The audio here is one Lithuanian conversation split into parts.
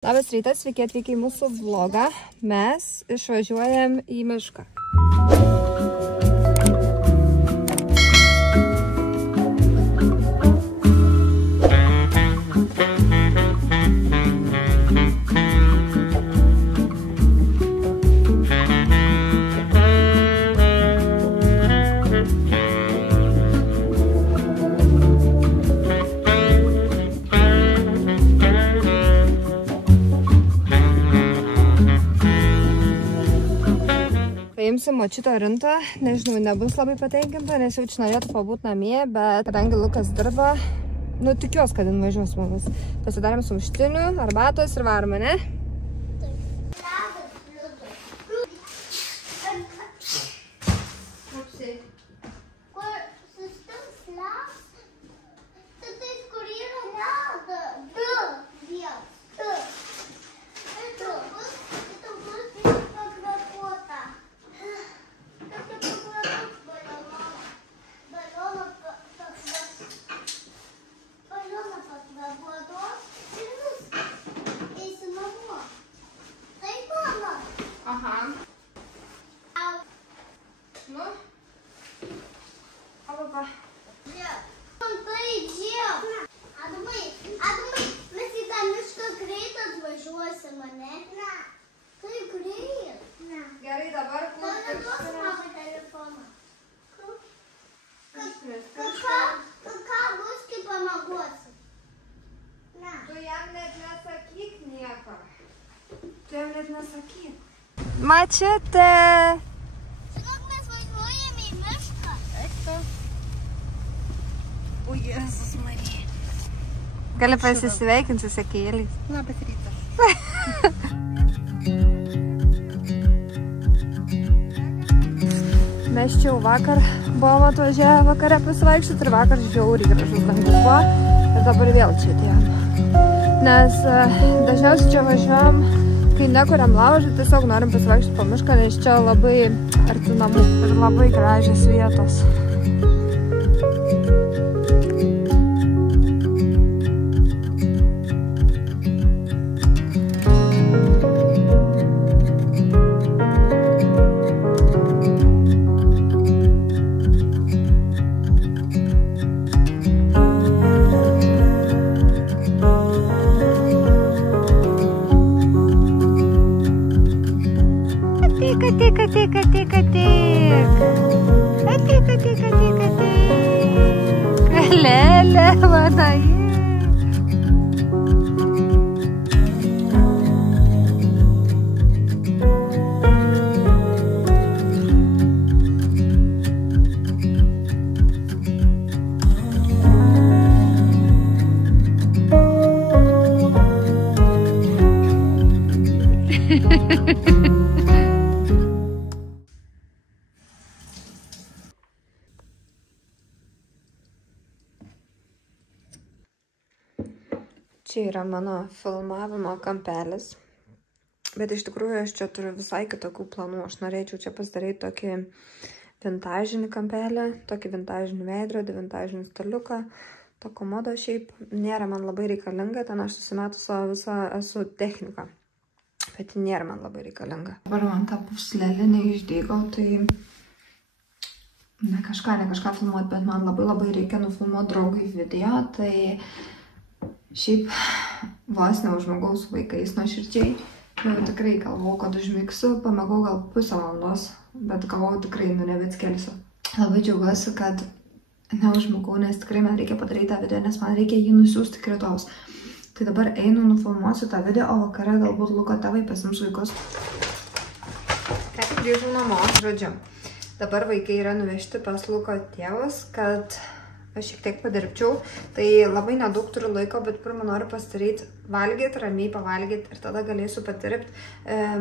Labas rytas, sveiki atvykę į mūsų vlogą. Mes išvažiuojam į mišką. Paimsim močiutę Rintą, nežinau, nebus labai patenkinta, nes jau čia norėtų pabūt namie, bet kadangi Lukas dirba, tikiuosi, kad jin važiuos mumis. Pasidarėm sumuštinių, arbatos ir varom, ne? Gerai, dabar ką bus, kai pamagosiu? Tu jam net nesakyk nieko. Mačiute! Žinok, mes važiuojame į mišką. O, Jėzus Marija. Gali pasisveikinti su sekėjėliais. Labas rytas. Mes čia jau vakar buvom atvažiavę vakare pasivaikščioti ir vakar žiauriai gražus dangus buvo ir dabar vėl čia atėjom. Nes dažniausiai čia važiuojam, kai nekuriam laužą, tiesiog norim pasivaikščioti po mišką, nes čia labai arti namų ir labai gražios vietos. Lele, vadai. Čia yra mano filmavimo kampelis, bet iš tikrųjų aš čia turiu visai kitokių planų. Aš norėčiau čia pasidaryti tokį vintažinį kampelį, tokį vintažinį veidrodį, vintažinį staliuką. Ta komoda šiaip nėra man labai reikalinga, ten aš susimetu savo visą esu techniką, bet nėra man labai reikalinga. Dabar man ta puslelė neišdygo, tai ne kažką filmuoti, bet man labai reikia nufilmuoti draugai video, tai šiaip vos ne už žmogaus su vaikais nuoširdžiai. Jau tikrai galvau, kad užmigsiu, pamėgau gal pusę valandos, bet galvau tikrai nebetskelsiu. Labai džiaugiuosi, kad neužmigau, nes tikrai man reikia padaryti tą video, nes man reikia jį nusiųsti rytojaus. Tai dabar einu, nufilmuosiu tą video, o vakare galbūt Luko tėvai pasiims vaikus. Ką tik grįžau namo, žodžiu. Dabar vaikai yra nuvežti pas Luko tėvus, kad aš šiek tiek padirbčiau, tai labai nedaug turiu laiko, bet pirmą noriu pasidaryti valgyti, ramiai pavalgyti ir tada galėsiu padirbti.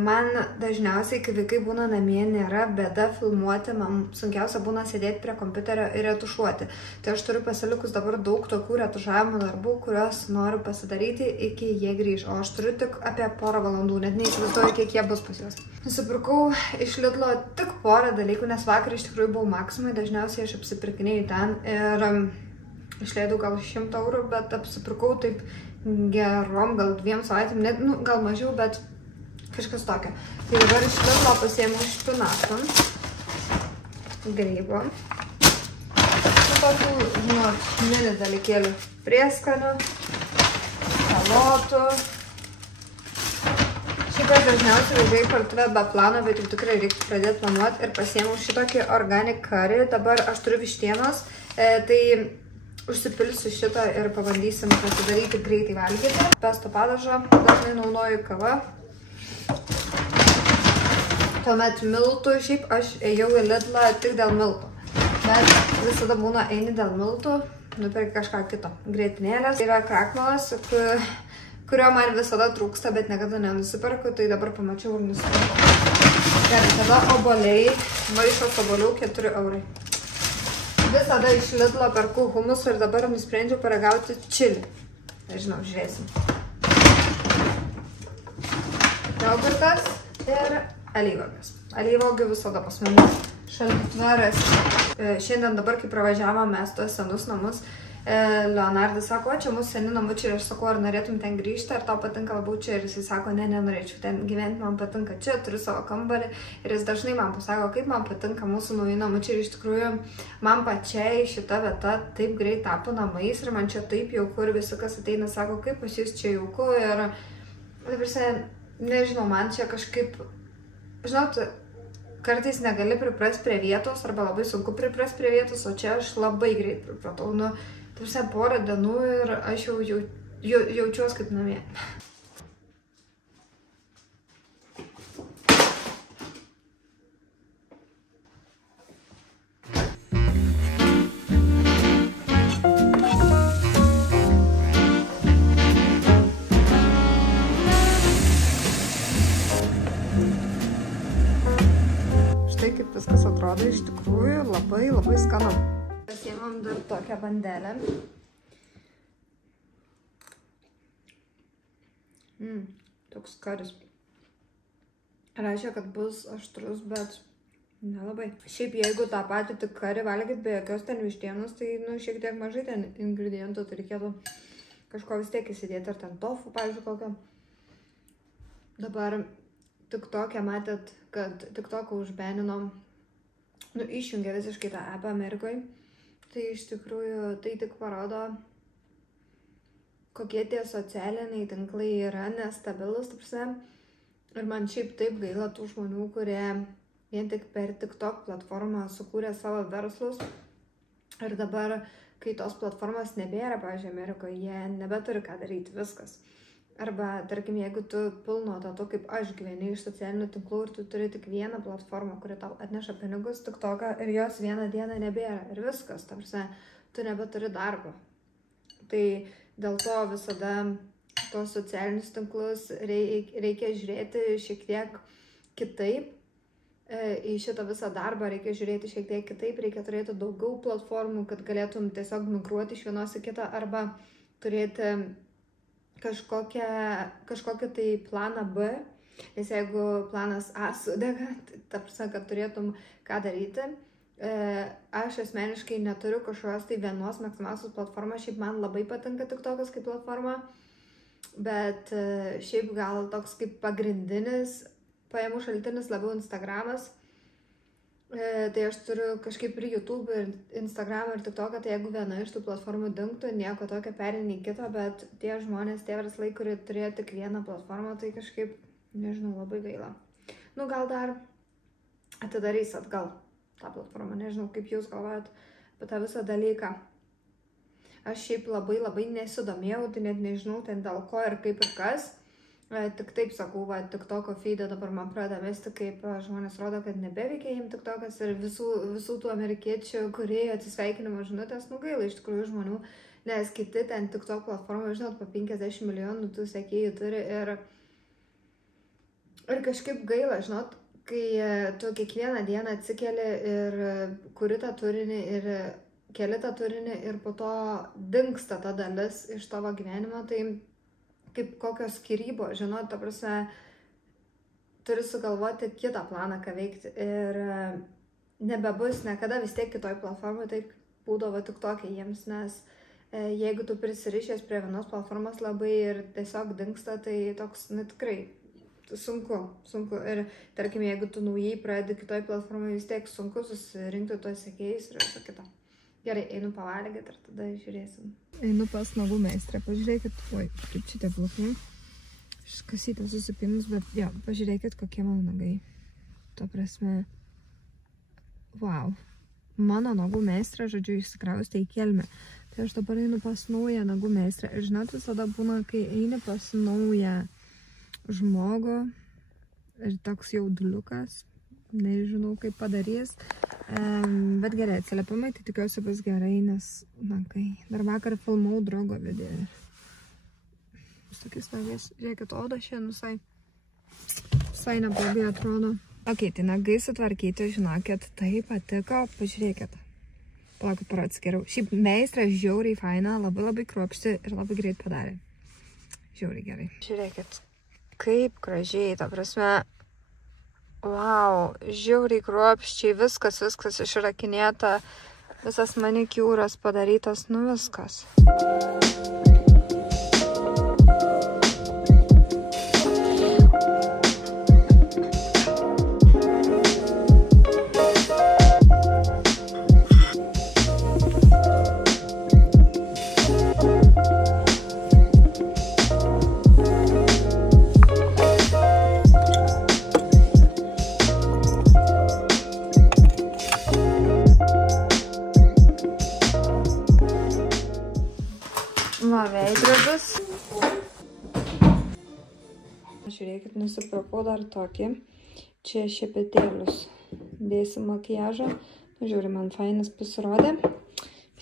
Man dažniausiai, kai vaikai būna namie, nėra bėda filmuoti, man sunkiausia būna sėdėti prie kompiuterio ir retušuoti. Tai aš turiu pasilikus dabar daug tokių retušavimo darbų, kuriuos noriu pasidaryti iki jie grįž, o aš turiu tik apie porą valandų, net neįsivaizduoju, kiek jie bus pas juos. Nusipirkau iš Lidlo tik porą dalykų, nes vakar iš tikrųjų buvau Maksimai, dažniausiai aš apsipirkinėjau ten ir išleidau gal 100 eurų, bet apsipirkau taip gerom, gal 2 savaitėm, net, nu, gal mažiau, bet kažkas tokio. Tai dabar iš Lidlo pasiėmiau špinatų, grybo. Tokių, žinot, mini dalykėlių prieskanių, salotų. Šiaip aš dažniausiai važiuoju į parduotuvę be plano, bet jau tikrai reikia pradėti planuoti ir pasiėmiau šitokį organic curry. Dabar aš turiu vištienos, tai užsipilsiu šitą ir pabandysim pasidaryti greitai valgyti. Pesto padažą dažnai naudoju kava. Tuomet miltų, šiaip aš ėjau į Lidlą tik dėl miltų. Bet visada būna eini dėl miltų, nupirki kažką kito. Grietinėlės. Tai yra krakmolas, kurio man visada trūksta, bet niekada nenusipirku, tai dabar pamačiau ir nusipirku. Ir tada oboliai, maišas obolių 4 eurai. Visada iš Lidlo perku humusą ir dabar nusprendžiau paragauti čili. Nežinau, žiūrėsim. Jogurtas ir alyvuogės. Alyvuogių visada pas mumis šaldytuvė. Šiandien dabar, kai pravažiavom mes tuos senus namus, Leonardas sako, čia mūsų seni namučiai, ir aš sakau, ar norėtum ten grįžti, ar tau patinka labiau čia, ir jisai sako, ne, nenorėčiau ten gyventi, man patinka čia, turiu savo kambarį, ir jis dažnai man pasako, kaip man patinka mūsų nauji namučiai, ir iš tikrųjų man pačiai šita vieta taip greit tapo namais, ir man čia taip jauku, ir visi, kas ateina, sako, kaip pas jūs čia jauku, ir nežinau, man čia kažkaip, žinot, kartais negali priprasti prie vietos, arba labai sunku priprasti prie vietos, o čia aš labai greit pripratau. Nu, tarsi porą dienų ir aš jau jaučiuos kaip namie. Kaip viskas atrodo iš tikrųjų labai skanu. Pasiėmam dar tokią bandelę. Toks karis. Reiškia, kad bus aštrus, bet nelabai. Šiaip jeigu tą patį tik karį valgyt be jokios ten vištienos, tai nu, šiek tiek mažai ten ingredientų, tai reikėtų kažko vis tiek įsidėti, ar ten tofu, pavyzdžiui, kokio. Dabar TikTok'e matėt, kad TikTok'ą užbeninom, nu, išjungė visiškai tą appą Amerikoje. Tai iš tikrųjų tai tik parodo, kokie tie socialiniai tinklai yra nestabilus, ir man šiaip taip gaila tų žmonių, kurie vien tik per TikTok platformą sukūrė savo verslus. Ir dabar, kai tos platformos nebėra, pavyzdžiui, Amerikoje, jie nebeturi ką daryti, viskas. Arba, tarkim, jeigu tu pilnu etatu, kaip aš, gyveni iš socialinių tinklų ir tu turi tik vieną platformą, kuri tau atneša pinigus, TikToką, ir jos vieną dieną nebėra. Ir viskas, tarsi, tu nebeturi darbo. Tai dėl to visada tos socialinius tinklus reikia žiūrėti šiek tiek kitaip. Į šitą visą darbą reikia žiūrėti šiek tiek kitaip, reikia turėti daugiau platformų, kad galėtum tiesiog migruoti iš vienos į kitą, arba turėti kažkokį tai planą B, nes jeigu planas A sudega, ta prasme, kad turėtum ką daryti. Aš asmeniškai neturiu kažkokios tai vienos mėgstamiausios platformos, šiaip man labai patinka TikTokas kaip platforma, bet šiaip gal toks kaip pagrindinis pajamų šaltinis labiau Instagramas. Tai aš turiu kažkaip ir YouTube, ir Instagram, ir TikToką, tai jeigu viena iš tų platformų dingtų, nieko tokio pereini į kitą, bet tie žmonės, tie verslai, kurie turėjo tik vieną platformą, tai kažkaip, nežinau, labai gaila. Nu, gal dar atidarys atgal tą platformą, nežinau, kaip jūs galvojat apie tą visą dalyką. Aš šiaip labai nesidomėjau, tai net nežinau ten dėl ko ir kaip ir kas. Tik taip sakau, va, TikToko feedą dabar man pradeda mesti, kaip žmonės rodo, kad nebeveikia jiems TikTokas, ir visų tų amerikiečių kūrėjų atsisveikinimo žinutės, nu gaila iš tikrųjų žmonių, nes kiti ten TikTok platformą, žinot, po 50 milijonų tų sekėjų turi, ir kažkaip gaila, žinot, kai tu kiekvieną dieną atsikeli ir kuri tą turinį ir keli tą turinį ir po to dingsta ta dalis iš tavo gyvenimo, tai kaip kokios skyrybos, žinot, ta prasme, turi sugalvoti kitą planą, ką veikti, ir nebebus niekada vis tiek kitoj platformai, taip būdavo TikTok'e jiems, nes Jeigu tu prisirišęs prie vienos platformos labai ir tiesiog dingsta, tai toks, tikrai sunku. Ir tarkim, jeigu tu naujai pradedi kitoj platformai, vis tiek sunku susirinkti tuos sekėjus ir viso kito. Gerai, einu pavalgyti ir tada žiūrėsim. Einu pas nagų meistrę, pažiūrėkit, kaip čia tie plaukai. Kasytė susipinus, bet jo, pažiūrėkit, kokie mano nagai. Tuo prasme, wow. Mano nagų meistrė, žodžiu, išsikraustė į Kelmę. Tai aš dabar einu pas naują nagų meistrę. Ir žinot, visada būna, kai eini pas naują žmogų ir toks jauduliukas, nežinau, kaip padarys. Bet gerai, atsiliepimai, tai tikiuosi bus gerai, nes, kai dar vakar filmau draugo video. Vis tokiais nagais, žiūrėkit, oda šiandien visai neblogai atrodo. Ok, tai nagai sutvarkyti, žinokit, tai patiko, pažiūrėkit. Palaukit, parodys geriau. Šiaip meistrė žiauriai faina, labai kruopšti ir labai greit padarė. Žiauriai gerai. Žiūrėkit, kaip gražiai, ta prasme, wow, žiauriai kruopščiai, viskas išrakinėta, visas manikiūras padarytas, viskas. Veidrodis. Žiūrėkit, nusipirkau dar tokį. Čia šepetėlius. Dėsim makiažą. Žiūrėjau, man fainas pasirodė.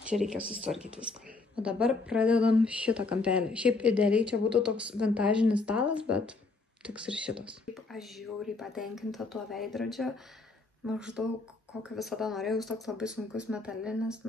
Čia reikia susitvarkyti viską. O dabar pradedam šitą kampelį. Šiaip idealiai čia būtų toks vintažinis stalas, bet tiks ir šitas. Aš žiauriai patenkinta tuo veidrodžiu. Maždaug kokio visada norėjau, toks labai sunkus metalinis.